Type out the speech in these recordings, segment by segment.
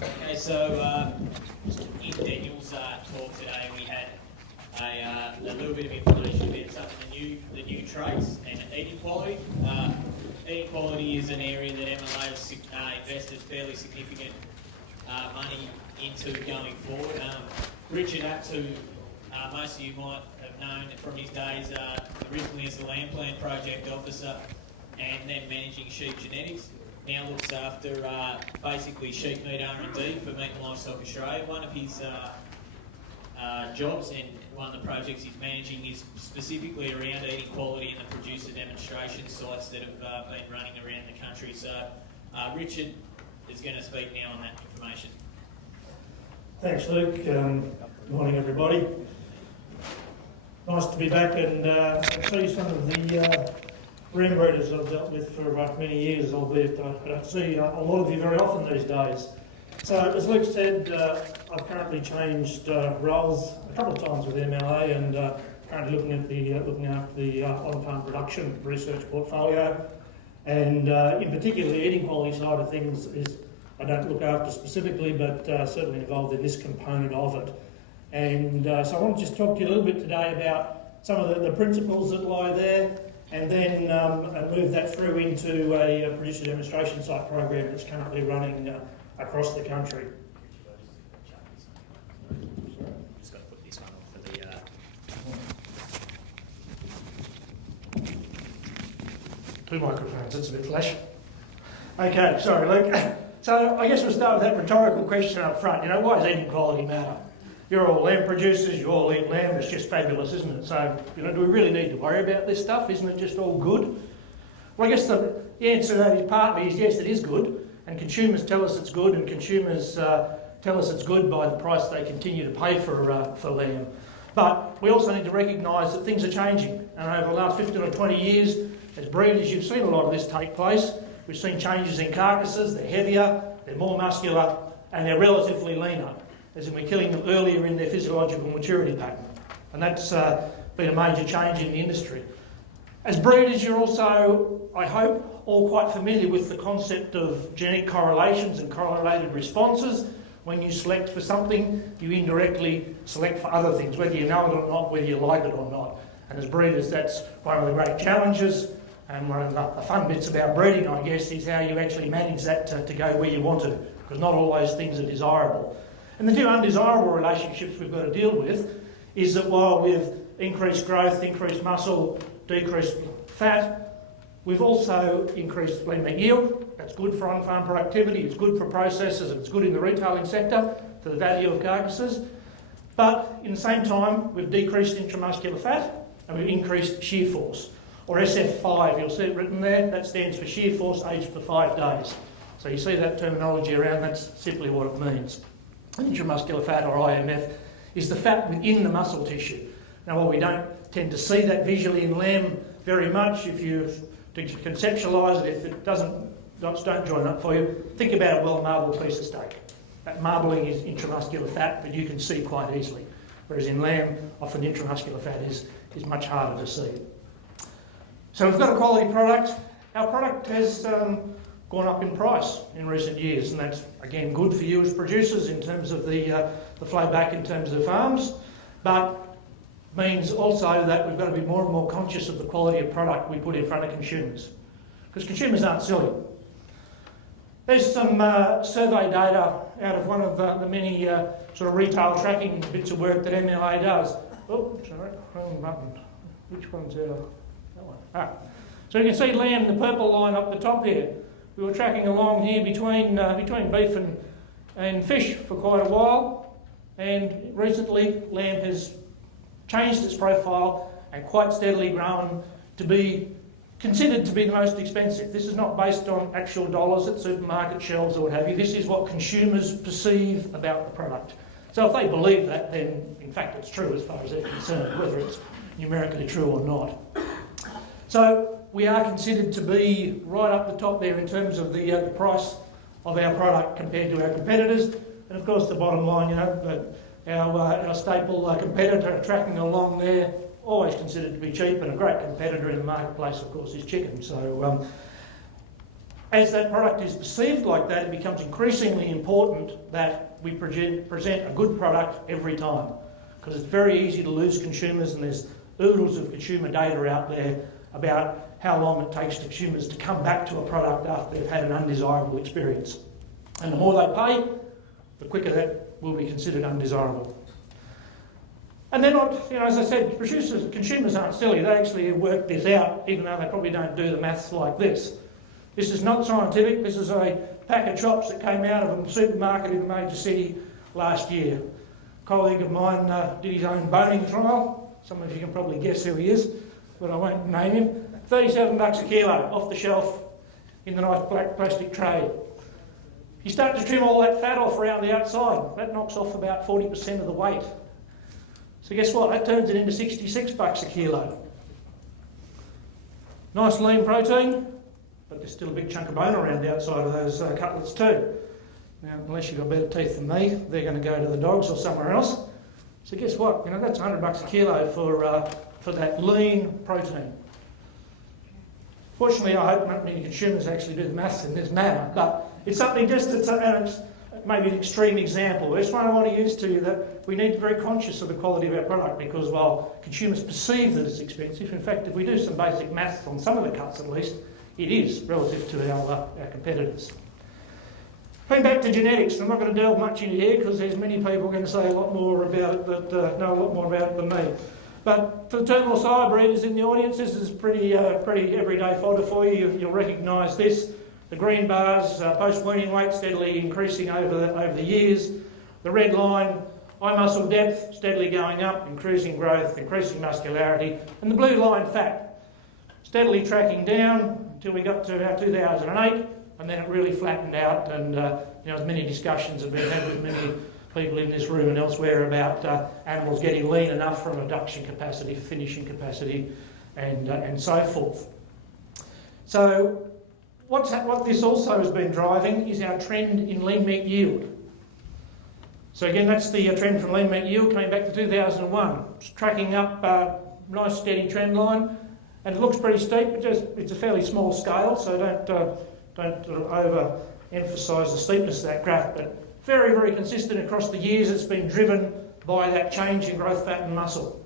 Okay, so in Daniel's talk today, we had a little bit of information about some of the new traits and eating quality. Eating quality is an area that MLA has invested fairly significant money into going forward. Richard Aptu, most of you might have known from his days originally as the Land Plan Project Officer and then managing sheep genetics. Now looks after basically sheep meat R&D for Meat and Livestock Australia. One of his jobs and one of the projects he's managing is specifically around eating quality and the producer demonstration sites that have been running around the country. So Richard is going to speak now on that information. Thanks, Luke. Good morning, everybody. Nice to be back and see some of the ram breeders I've dealt with for many years, albeit I don't see a lot of you very often these days. So, as Luke said, I've currently changed roles a couple of times with MLA and currently looking after the on-farm production research portfolio. And in particular, the eating quality side of things is I don't look after specifically, but certainly involved in this component of it. And so I want to just talk to you a little bit today about some of the principles that lie there, and then move that through into a producer demonstration site program that's currently running across the country. Just got to put this one on for the... Two microphones, that's a bit flash. Okay, sorry Luke. So I guess we'll start with that rhetorical question up front. You know, why does eating quality matter? You're all lamb producers, you all eat lamb, it's just fabulous, isn't it? So, you know, do we really need to worry about this stuff? Isn't it just all good? Well, I guess the answer to that is partly is yes, it is good, and consumers tell us it's good, and consumers tell us it's good by the price they continue to pay for lamb. But we also need to recognise that things are changing, and over the last 15 or 20 years, as breeders, you've seen a lot of this take place. We've seen changes in carcasses, they're heavier, they're more muscular, and they're relatively leaner, as in we're killing them earlier in their physiological maturity pattern. And that's been a major change in the industry. As breeders, you're also, I hope, all quite familiar with the concept of genetic correlations and correlated responses. When you select for something, you indirectly select for other things, whether you know it or not, whether you like it or not. And as breeders, that's one of the great challenges. And one of the fun bits about breeding, I guess, is how you actually manage that to go where you want to, because not all those things are desirable. And the two undesirable relationships we've got to deal with is that while we've increased growth, increased muscle, decreased fat, we've also increased lean meat yield. That's good for on-farm productivity, it's good for processors, it's good in the retailing sector for the value of carcasses. But in the same time, we've decreased intramuscular fat and we've increased shear force, or SF5, you'll see it written there. That stands for shear force aged for 5 days. So you see that terminology around, that's simply what it means. Intramuscular fat, or IMF, is the fat within the muscle tissue. Now, while we don't tend to see that visually in lamb very much, if you to conceptualise it, if it don't join up for you, think about a well-marbled piece of steak. That marbling is intramuscular fat that you can see quite easily, whereas in lamb, often intramuscular fat is much harder to see. So we've got a quality product. Our product has gone up in price in recent years, and that's again good for you as producers in terms of the flow back in terms of farms, but means also that we've got to be more and more conscious of the quality of product we put in front of consumers, because consumers aren't silly. There's some survey data out of one of the many sort of retail tracking bits of work that MLA does. Oh, sorry, wrong button. Which one's out? That one. Ah. So you can see lamb, the purple line up the top here. We were tracking along here between beef and fish for quite a while, and recently lamb has changed its profile and quite steadily grown to be considered to be the most expensive. This is not based on actual dollars at supermarket shelves or what have you. This is what consumers perceive about the product. So if they believe that, then in fact it's true as far as they're concerned, whether it's numerically true or not. So we are considered to be right up the top there in terms of the price of our product compared to our competitors. And of course the bottom line, you know, our staple competitor tracking along there, always considered to be cheap, and a great competitor in the marketplace, of course, is chicken. So As that product is perceived like that, it becomes increasingly important that we present a good product every time, because it's very easy to lose consumers, and there's oodles of consumer data out there about how long it takes consumers to come back to a product after they've had an undesirable experience. And the more they pay, the quicker that will be considered undesirable. And they're not, as I said, consumers aren't silly. They actually work this out, even though they probably don't do the maths like this. This is not scientific. This is a pack of chops that came out of a supermarket in a major city last year. A colleague of mine did his own boning trial. Some of you can probably guess who he is, but I won't name him. $37 a kilo off the shelf in the nice black plastic tray. You start to trim all that fat off around the outside. That knocks off about 40% of the weight. So guess what? That turns it into $66 a kilo. Nice lean protein, but there's still a big chunk of bone around the outside of those cutlets too. Now, unless you've got better teeth than me, they're going to go to the dogs or somewhere else. So guess what? That's $100 a kilo for that lean protein. Fortunately, I hope not many consumers actually do the maths in this manner, but it's something just that's maybe an extreme example. This one I want to use to you, that we need to be very conscious of the quality of our product, because while consumers perceive that it's expensive, in fact, if we do some basic maths on some of the cuts at least, it is relative to our competitors. Going back to genetics, I'm not going to delve much into here because there's many people going to say a lot more about it that know a lot more about it than me. But for the terminal sire breeders in the audience, this is pretty everyday fodder for you. You'll recognise this. The green bars, post-weaning weight steadily increasing over the years. The red line, eye muscle depth, steadily going up, increasing growth, increasing muscularity. And the blue line, fat, steadily tracking down until we got to about 2008, and then it really flattened out. And as many discussions have been had with many people in this room and elsewhere about animals getting lean enough from adduction capacity, finishing capacity, and so forth. So what this also has been driving is our trend in lean meat yield. So again, that's the trend from lean meat yield coming back to 2001. It's tracking up, nice steady trend line, and it looks pretty steep, but it's a fairly small scale, so don't over-emphasise the steepness of that graph, but very, very consistent across the years. It's been driven by that change in growth fat and muscle,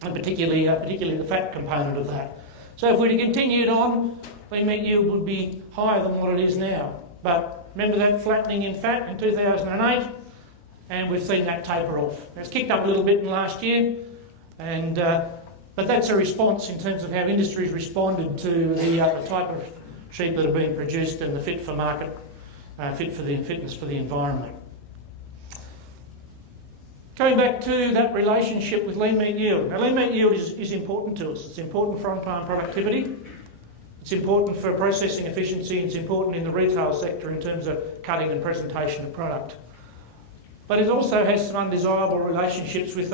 and particularly the fat component of that. So if we'd continued on, lean meat yield would be higher than what it is now. But remember that flattening in fat in 2008, and we've seen that taper off. It's kicked up a little bit in last year, but that's a response in terms of how industry's responded to the type of sheep that are being produced and the fit for market, fitness for the environment. Going back to that relationship with lean meat yield. Now, lean meat yield is important to us. It's important for on-farm productivity. It's important for processing efficiency. It's important in the retail sector in terms of cutting and presentation of product. But it also has some undesirable relationships with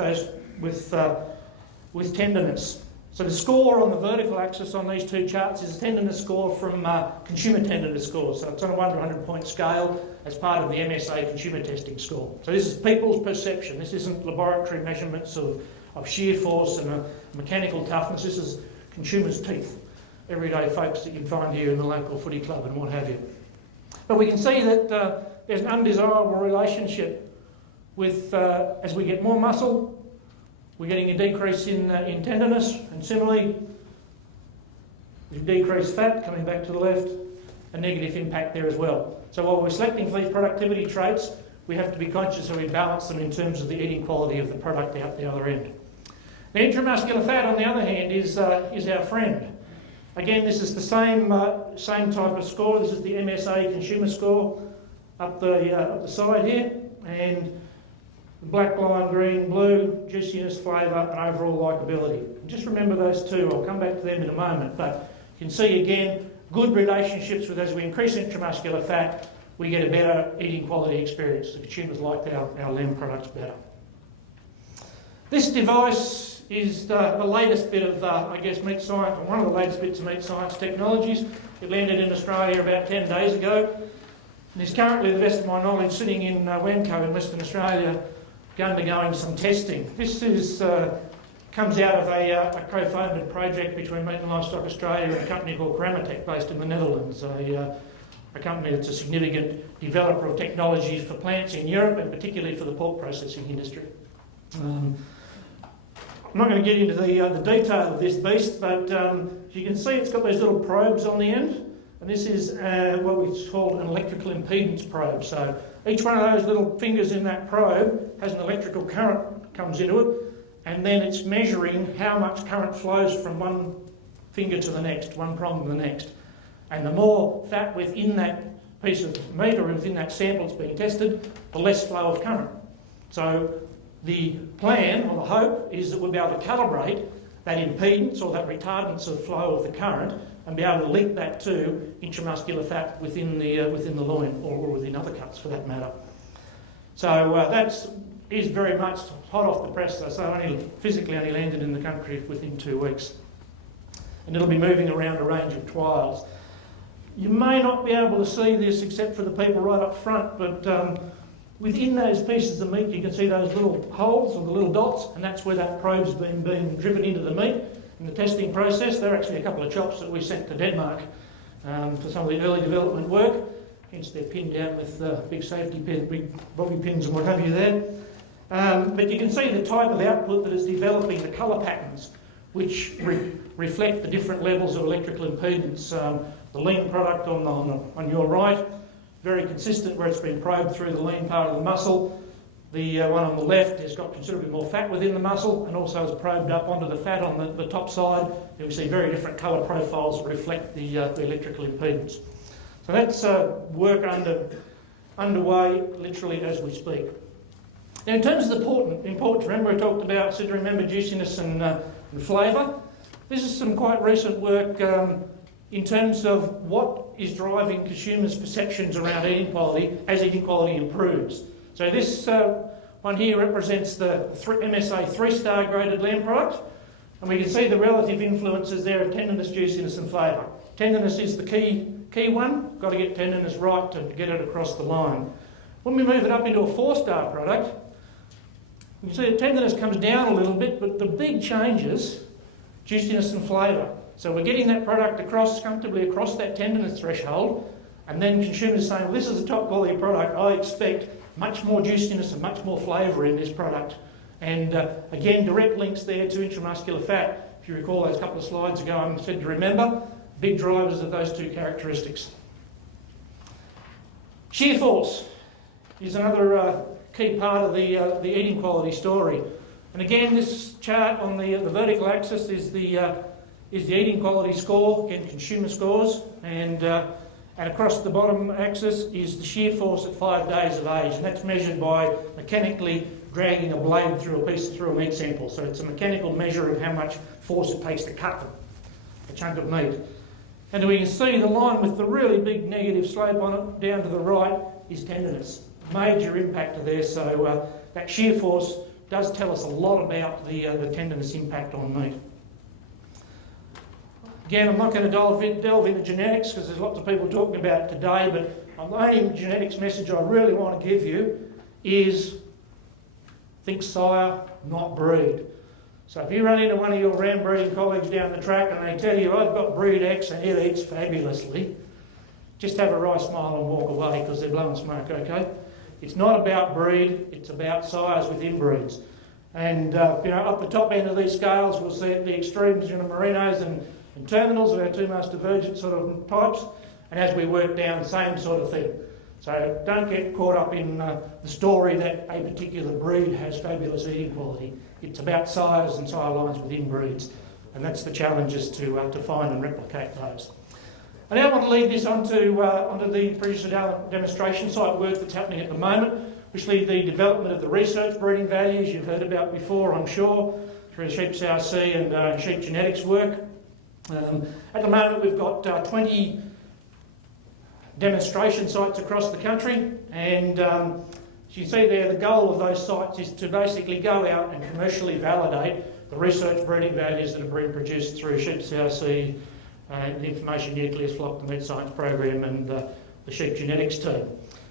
tenderness. So the score on the vertical axis on these two charts is a tenderness score from consumer tenderness score. So it's on a 1 to 100 point scale as part of the MSA consumer testing score. So this is people's perception. This isn't laboratory measurements of shear force and mechanical toughness. This is consumers' teeth. Everyday folks that you'd find here in the local footy club and what have you. But we can see that there's an undesirable relationship with, as we get more muscle, we're getting a decrease in tenderness, and similarly, with decreased fat, coming back to the left, a negative impact there as well. So while we're selecting for these productivity traits, we have to be conscious that we balance them in terms of the eating quality of the product out the other end. The intramuscular fat, on the other hand, is our friend. Again, this is the same type of score. This is the MSA consumer score up the side here, and the black line, green, blue, juiciness, flavour, and overall likeability. Just remember those two. I'll come back to them in a moment. But you can see again, good relationships with, as we increase intramuscular fat, we get a better eating quality experience. The consumers like our lamb products better. This device is the latest bit of, meat science, or one of the latest bits of meat science technologies. It landed in Australia about 10 days ago. And is currently, to the best of my knowledge, sitting in Wemco in Western Australia, undergoing some testing. This comes out of a co-funded project between Meat and Livestock Australia and a company called Keramatech based in the Netherlands, a a company that's a significant developer of technologies for plants in Europe, and particularly for the pork processing industry. I'm not going to get into the detail of this beast, but as you can see, it's got those little probes on the end, and this is what we call an electrical impedance probe. So each one of those little fingers in that probe has an electrical current comes into it, and then it's measuring how much current flows from one finger to the next, one prong to the next. And the more fat within that piece of meat or within that sample that's being tested, the less flow of current. So the plan, or the hope, is that we'll be able to calibrate that impedance or that retardance of flow of the current and be able to link that to intramuscular fat within the loin, or within other cuts for that matter. So that is very much hot off the press, so physically only landed in the country within 2 weeks. And it'll be moving around a range of trials. You may not be able to see this except for the people right up front, but within those pieces of meat you can see those little holes or the little dots, and that's where that probe's been driven into the meat in the testing process. They're actually a couple of chops that we sent to Denmark for some of the early development work, hence they're pinned down with big safety pins, big bobby pins and what have you there. But you can see the type of output that is developing, the colour patterns, which reflect the different levels of electrical impedance. The lean product on your right, very consistent where it's been probed through the lean part of the muscle. The one on the left has got considerably more fat within the muscle, and also is probed up onto the fat on the top side. You can see very different colour profiles that reflect the electrical impedance. So that's work underway literally as we speak. Now, in terms of the importance, remember I talked about, said to remember juiciness and flavour. This is some quite recent work in terms of what is driving consumers' perceptions around eating quality as eating quality improves. So this one here represents the MSA 3-star graded lamb product, and we can see the relative influences there of tenderness, juiciness and flavour. Tenderness is the key one. Got to get tenderness right to get it across the line. When we move it up into a 4-star product, you can see the tenderness comes down a little bit, but the big changes, juiciness and flavour. So we're getting that product comfortably across that tenderness threshold, and then consumers saying, well, this is a top quality product, I expect much more juiciness and much more flavour in this product. And again, direct links there to intramuscular fat. If you recall those couple of slides ago, I said to remember, big drivers of those two characteristics. Shear force is another key part of the eating quality story. And again, this chart on the vertical axis is the eating quality score, again consumer scores, and across the bottom axis is the shear force at 5 days of age, and that's measured by mechanically dragging a blade through a meat sample. So it's a mechanical measure of how much force it takes to cut a chunk of meat. And we can see the line with the really big negative slope on it down to the right is tenderness. Major impact there, so that shear force does tell us a lot about the tenderness impact on meat. Again, I'm not going to delve into genetics because there's lots of people talking about it today, but the only genetics message I really want to give you is think sire, not breed. So if you run into one of your ram breeding colleagues down the track and they tell you, I've got breed X and it eats fabulously, just have a wry smile and walk away because they're blowing smoke, okay? It's not about breed, it's about sires within breeds. And up the top end of these scales, we'll see at the extremes, merinos and terminals are our two most divergent sort of types, and as we work down, same sort of thing. So don't get caught up in the story that a particular breed has fabulous eating quality. It's about sires and sire lines within breeds, and that's the challenge, is to find and replicate those. I now want to lead this onto the producer demonstration site work that's happening at the moment, which lead the development of the research breeding values you've heard about before, I'm sure, through sheep CRC and sheep genetics work. At the moment we've got 20 demonstration sites across the country, and as you see there, the goal of those sites is to basically go out and commercially validate the research breeding values that are being produced through sheep CRC, the information nucleus flock, the meat science program and the sheep genetics team.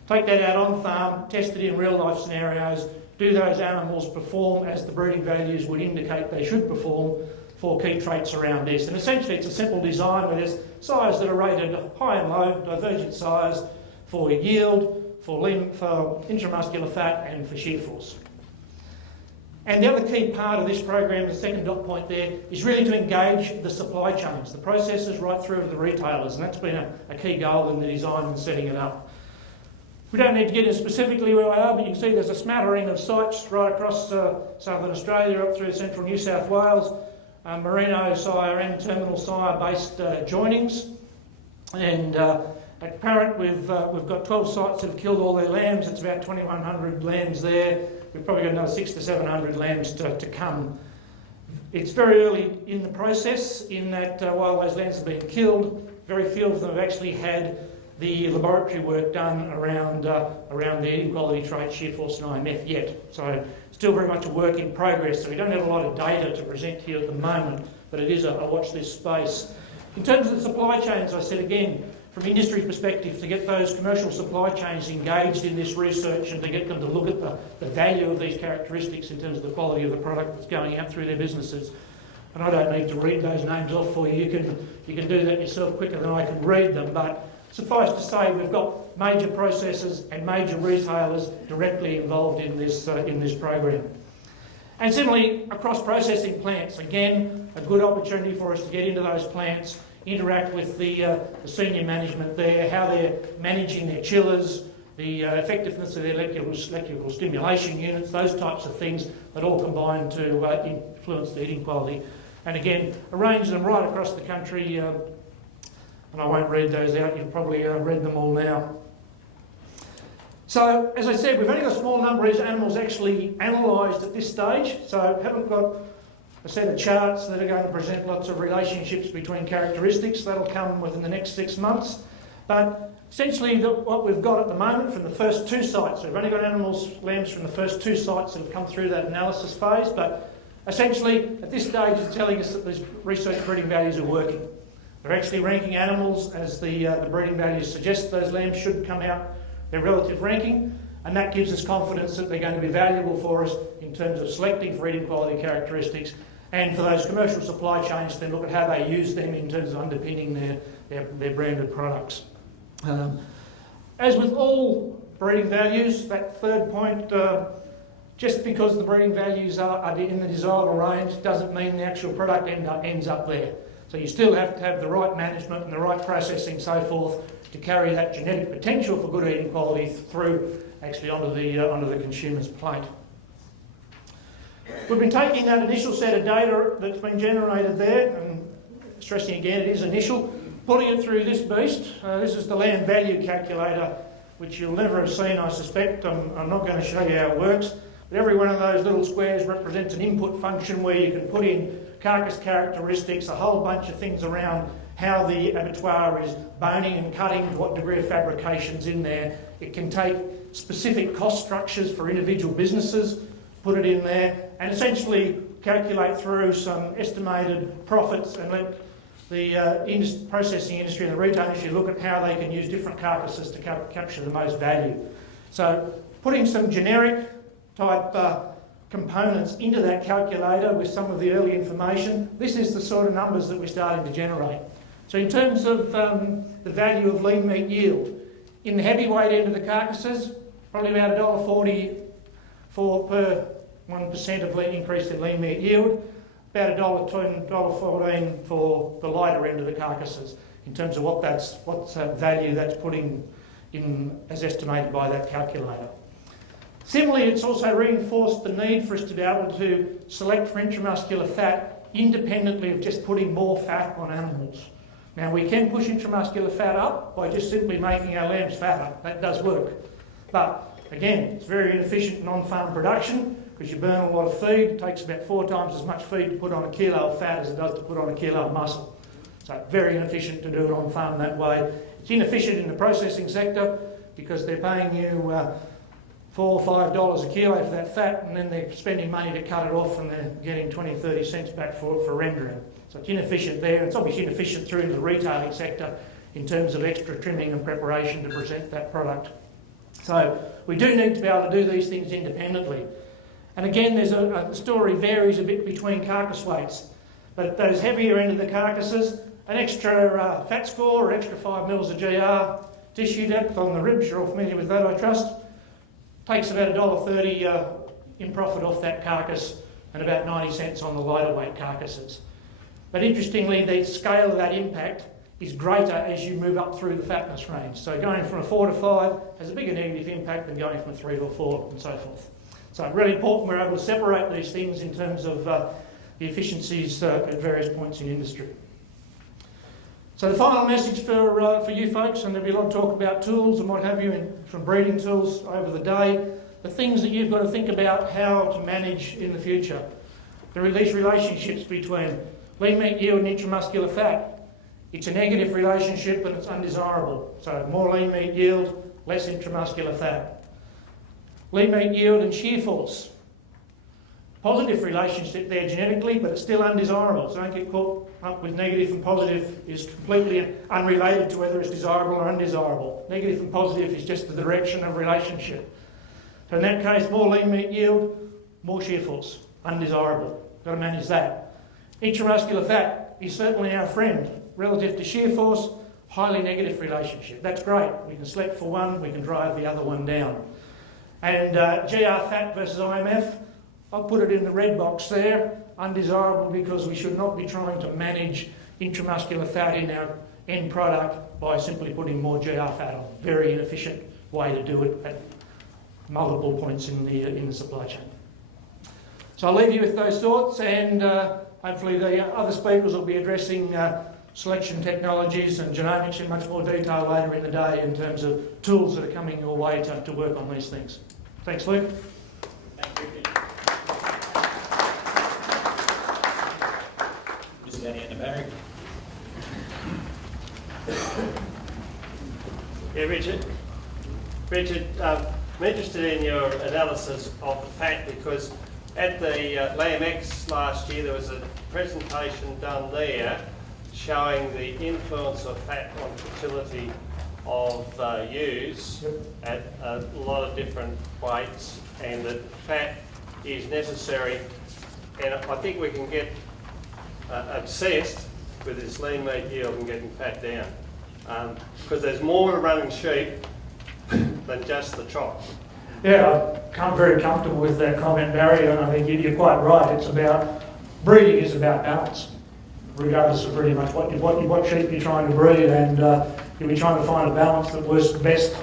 Take that out on farm, test it in real life scenarios, do those animals perform as the breeding values would indicate they should perform, 4 key traits around this. And essentially it's a simple design where there's sires that are rated high and low, divergent sires for yield, for intramuscular fat and for shear force. And the other key part of this program, the second dot point there, is really to engage the supply chains, the processors right through to the retailers, and that's been a key goal in the design and setting it up. We don't need to get into specifically where they are, but you can see there's a smattering of sites right across southern Australia up through central New South Wales, merino sire and terminal sire based joinings, and at current we've got 12 sites that have killed all their lambs. It's about 2,100 lambs there. We've probably got another 600 to 700 lambs to come. It's very early in the process in that while those lambs have been killed, very few of them have actually had the laboratory work done around the eating quality trait, shear force and IMF yet. So still very much a work in progress. So we don't have a lot of data to present here at the moment, but it is a watch this space. In terms of the supply chains, I said again, from industry perspective, to get those commercial supply chains engaged in this research and to get them to look at the value of these characteristics in terms of the quality of the product that's going out through their businesses. And I don't need to read those names off for you. You can do that yourself quicker than I can read them. But suffice to say, we've got major processors and major retailers directly involved in this program. And similarly, across processing plants, again, a good opportunity for us to get into those plants, interact with the senior management there, how they're managing their chillers, the effectiveness of their electrical stimulation units, those types of things that all combine to influence the eating quality. And again, arrange them right across the country, and I won't read those out, you've probably read them all now. So, as I said, we've only got a small number of these animals actually analysed at this stage, so haven't got a set of charts that are going to present lots of relationships between characteristics. That'll come within the next 6 months. But essentially what we've got at the moment from the first 2 sites, we've only got lambs from the first 2 sites that have come through that analysis phase, but essentially at this stage it's telling us that these research breeding values are working. They're actually ranking animals as the breeding values suggest those lambs should come out, their relative ranking, and that gives us confidence that they're going to be valuable for us in terms of selecting for eating quality characteristics, and for those commercial supply chains to then look at how they use them in terms of underpinning their branded products. As with all breeding values, that third point, just because the breeding values are in the desirable range doesn't mean the actual product ends up there. So you still have to have the right management and the right processing and so forth to carry that genetic potential for good eating quality through actually onto the consumer's plate. We've been taking that initial set of data that's been generated there, and stressing again it is initial, pulling it through this beast. This is the land value calculator, which you'll never have seen, I suspect. I'm not going to show you how it works, but every one of those little squares represents an input function where you can put in carcass characteristics, a whole bunch of things around how the abattoir is boning and cutting, to what degree of fabrication's in there. It can take specific cost structures for individual businesses, put it in there, and essentially calculate through some estimated profits and let the processing industry and the retail industry look at how they can use different carcasses to capture the most value. So putting some generic type components into that calculator with some of the early information, this is the sort of numbers that we're starting to generate. So in terms of the value of lean meat yield, in the heavyweight end of the carcasses, probably about $1.40 per 1% of increase in lean meat yield, about $1.14 for the lighter end of the carcasses, in terms of what value that's putting in as estimated by that calculator. Similarly, it's also reinforced the need for us to be able to select for intramuscular fat independently of just putting more fat on animals. Now, we can push intramuscular fat up by just simply making our lambs fatter. That does work. But again, it's very inefficient in on-farm production because you burn a lot of feed. It takes about 4 times as much feed to put on a kilo of fat as it does to put on a kilo of muscle. So very inefficient to do it on-farm that way. It's inefficient in the processing sector because they're paying you $4 or $5 a kilo for that fat, and then they're spending money to cut it off and they're getting 20-30 cents back for rendering. So it's inefficient there. It's obviously inefficient through the retailing sector in terms of extra trimming and preparation to present that product. So we do need to be able to do these things independently. And again, the story varies a bit between carcass weights. But those heavier end of the carcasses, an extra fat score or extra 5 mils of GR, tissue depth on the ribs, you're all familiar with that I trust, takes about $1.30 in profit off that carcass and about 90 cents on the lighter weight carcasses. But interestingly, the scale of that impact is greater as you move up through the fatness range. So going from a 4 to 5 has a bigger negative impact than going from a 3 to a 4 and so forth. So really important we're able to separate these things in terms of the efficiencies at various points in industry. So the final message for you folks, and there'll be a lot of talk about tools and what have you, from breeding tools over the day, the things that you've got to think about how to manage in the future. There are these relationships between lean meat yield and intramuscular fat. It's a negative relationship and it's undesirable. So more lean meat yield, less intramuscular fat. Lean meat yield and shear force. Positive relationship there genetically, but it's still undesirable. So don't get caught up with negative and positive is completely unrelated to whether it's desirable or undesirable. Negative and positive is just the direction of relationship. So in that case, more lean meat yield, more shear force. Undesirable. Got to manage that. Intramuscular fat is certainly our friend. Relative to shear force, highly negative relationship. That's great. We can select for one, we can drive the other one down. And GR fat versus IMF, I'll put it in the red box there. Undesirable because we should not be trying to manage intramuscular fat in our end product by simply putting more GR fat on. Very inefficient way to do it at multiple points in the supply chain. So I'll leave you with those thoughts, and hopefully the other speakers will be addressing selection technologies and genomics in much more detail later in the day in terms of tools that are coming your way to work on these things. Thanks, Luke. Thank you. Mr. Danny and Barry. Yeah, Richard, I'm interested in your analysis of the fat, because at the LAMX last year there was a presentation done there showing the influence of fat on fertility of ewes at a lot of different weights, and that fat is necessary. And I think we can get obsessed with this lean meat yield and getting fat down, because there's more to running sheep than just the trot. Yeah, I'm very comfortable with that comment, Barry, and I think you're quite right. It's about, breeding is about balance, regardless of pretty much what sheep you're trying to breed, and you'll be trying to find a balance that works best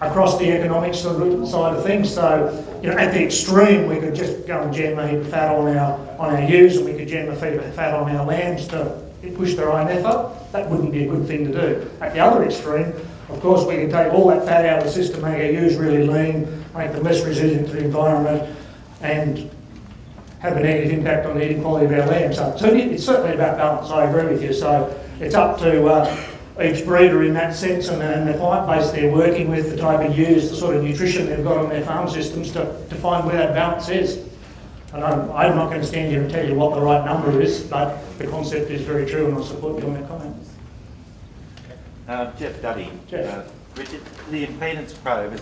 across the economics side of things. So, at the extreme, we could just go and jam a heap of fat on our ewes, and we could jam a heap of fat on our lambs to push their IMF up. That wouldn't be a good thing to do. At the other extreme, of course, we can take all that fat out of the system, make our ewes really lean, make them less resilient to the environment, and have a negative impact on the eating quality of our lambs. So it's certainly about balance, I agree with you. So it's up to each breeder in that sense, and the client base they're working with, the type of ewes, the sort of nutrition they've got on their farm systems to find where that balance is. And I'm not going to stand here and tell you what the right number is, but the concept is very true, and I support you on that comment. Jeff Duddy. Jeff. Richard, the impedance probe,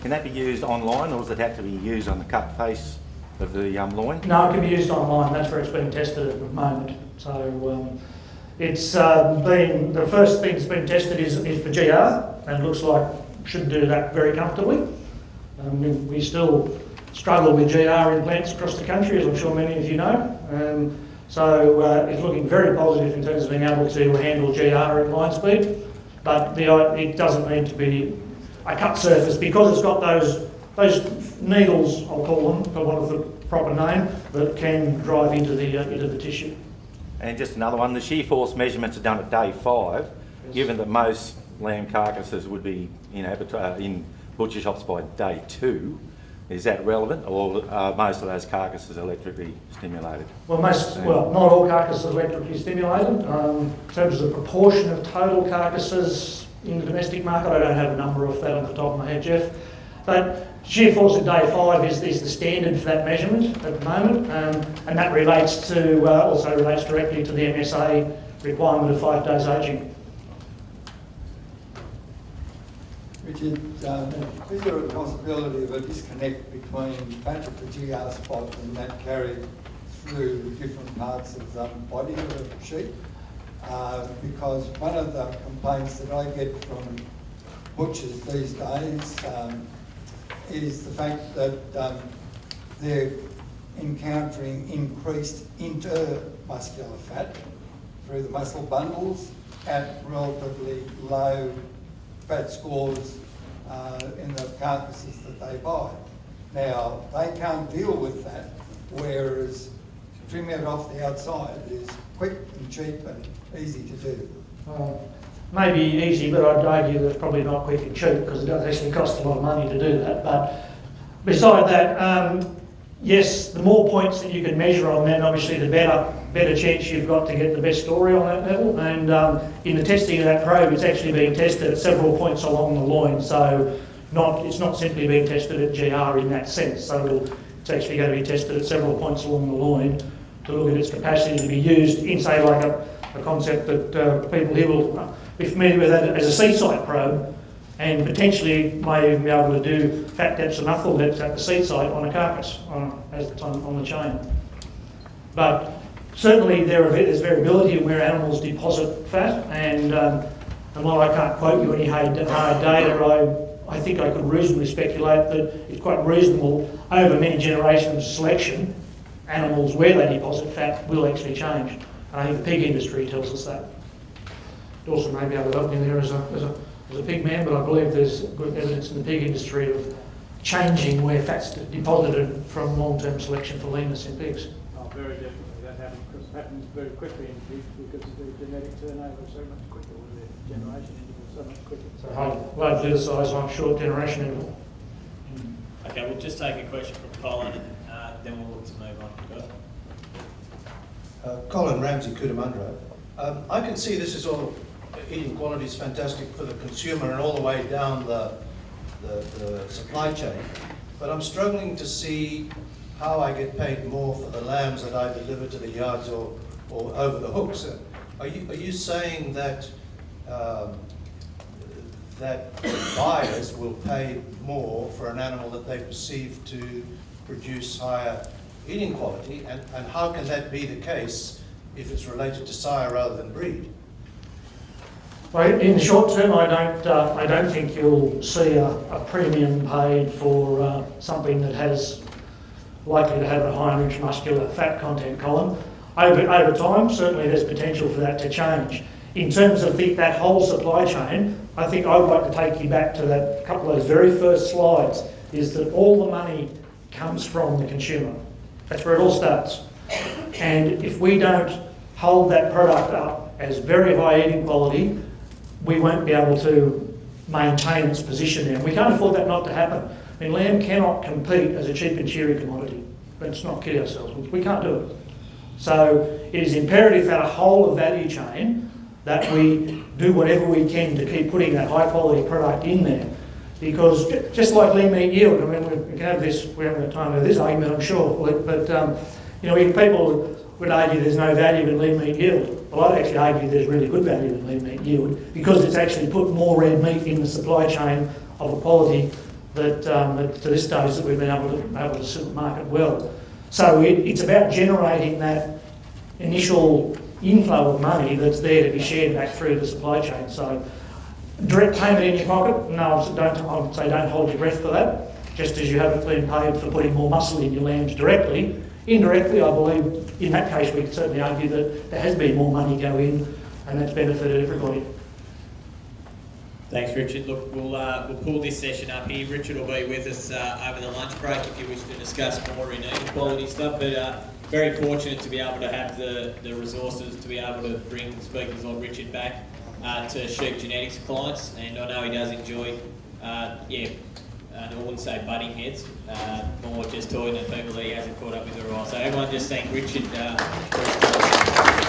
can that be used online, or does it have to be used on the cut face of the loin? No, it can be used online. That's where it's being tested at the moment. So it's the first thing that's been tested is for GR, and it looks like should do that very comfortably. We still struggle with GR in plants across the country, as I'm sure many of you know. So it's looking very positive in terms of being able to handle GR at line speed, but it doesn't need to be a cut surface because it's got those needles, I'll call them, for want of the proper name, that can drive into the tissue. And just another one, the shear force measurements are done at day 5, yes. Given that most lamb carcasses would be in butcher shops by day 2. Is that relevant, or are most of those carcasses electrically stimulated? Well, not all carcasses are electrically stimulated. In terms of the proportion of total carcasses in the domestic market, I don't have a number of that on the top of my head, Jeff. But shear force at day 5 is the standard for that measurement at the moment, and that relates to also relates directly to the MSA requirement of 5 days aging. Richard, is there a possibility of a disconnect between fat at the GR spot and that carried through different parts of the body of a sheep. Because one of the complaints that I get from butchers these days is the fact that they're encountering increased intermuscular fat through the muscle bundles at relatively low fat scores in the carcasses that they buy. Now, they can't deal with that, whereas trimming it off the outside is quick and cheap and easy to do. Maybe easy, but I'd argue that it's probably not quick and cheap because it does actually cost a lot of money to do that. But beside that, yes, the more points that you can measure on that, obviously the better chance you've got to get the best story on that level. And in the testing of that probe, it's actually being tested at several points along the loin. So it's not simply being tested at GR in that sense. So it's actually going to be tested at several points along the loin to look at its capacity to be used in, say, like a concept that people here will be familiar with as a seat site probe, and potentially may even be able to do fat depths and knuckle depths at the seat site on a carcass on the chain. But certainly there's variability in where animals deposit fat, and while I can't quote you any hard data, I think I could reasonably speculate that it's quite reasonable over many generations of selection, animals where they deposit fat will actually change. And I think the pig industry tells us that. Dawson may be able to help me there as a pig man, but I believe there's good evidence in the pig industry of changing where fat's deposited from long-term selection for leanness in pigs. Oh, very definitely. That happens very quickly in pigs because the genetic turnover is so much quicker with the generation interval so much quicker. So high litter size on short generation interval. Okay, we'll just take a question from Colin, and then we'll look to move on. Colin Ramsey, Cootamundra. I can see this is all, eating quality is fantastic for the consumer and all the way down the supply chain, but I'm struggling to see how I get paid more for the lambs that I deliver to the yards or over the hooks. Are you saying that that buyers will pay more for an animal that they perceive to produce higher eating quality, and how can that be the case if it's related to sire rather than breed? Well, in the short term, I don't think you'll see a premium paid for something that has likely to have a higher intramuscular fat content, Colin. Over time, certainly there's potential for that to change. In terms of that whole supply chain, I think I would like to take you back to that couple of those very first slides, is that all the money comes from the consumer. That's where it all starts. And if we don't hold that product up as very high eating quality, we won't be able to maintain its position there. We can't afford that not to happen. I mean, lamb cannot compete as a cheap and cheery commodity. Let's not kid ourselves. We can't do it. So it is imperative that a whole of value chain that we do whatever we can to keep putting that high quality product in there. Because just like lean meat yield, I mean, we can have this, we haven't got time for this argument, I'm sure, but people would argue there's no value in lean meat yield. Well, I'd actually argue there's really good value in lean meat yield because it's actually put more red meat in the supply chain of a quality that to this stage that we've been able to market well. So it's about generating that initial inflow of money that's there to be shared back through the supply chain. So direct payment in your pocket, no, I would say don't hold your breath for that, just as you haven't been paid for putting more muscle in your lambs directly. Indirectly, I believe, in that case, we could certainly argue that there has been more money go in and that's benefited everybody. Thanks, Richard. Look, we'll pull this session up here. Richard will be with us over the lunch break if you wish to discuss more in quality stuff, but very fortunate to be able to have the resources to be able to bring speakers like Richard back to sheep genetics clients, and I know he does enjoy, I wouldn't say butting heads, more just talking to people that he hasn't caught up with a while. So everyone just thank Richard for his time.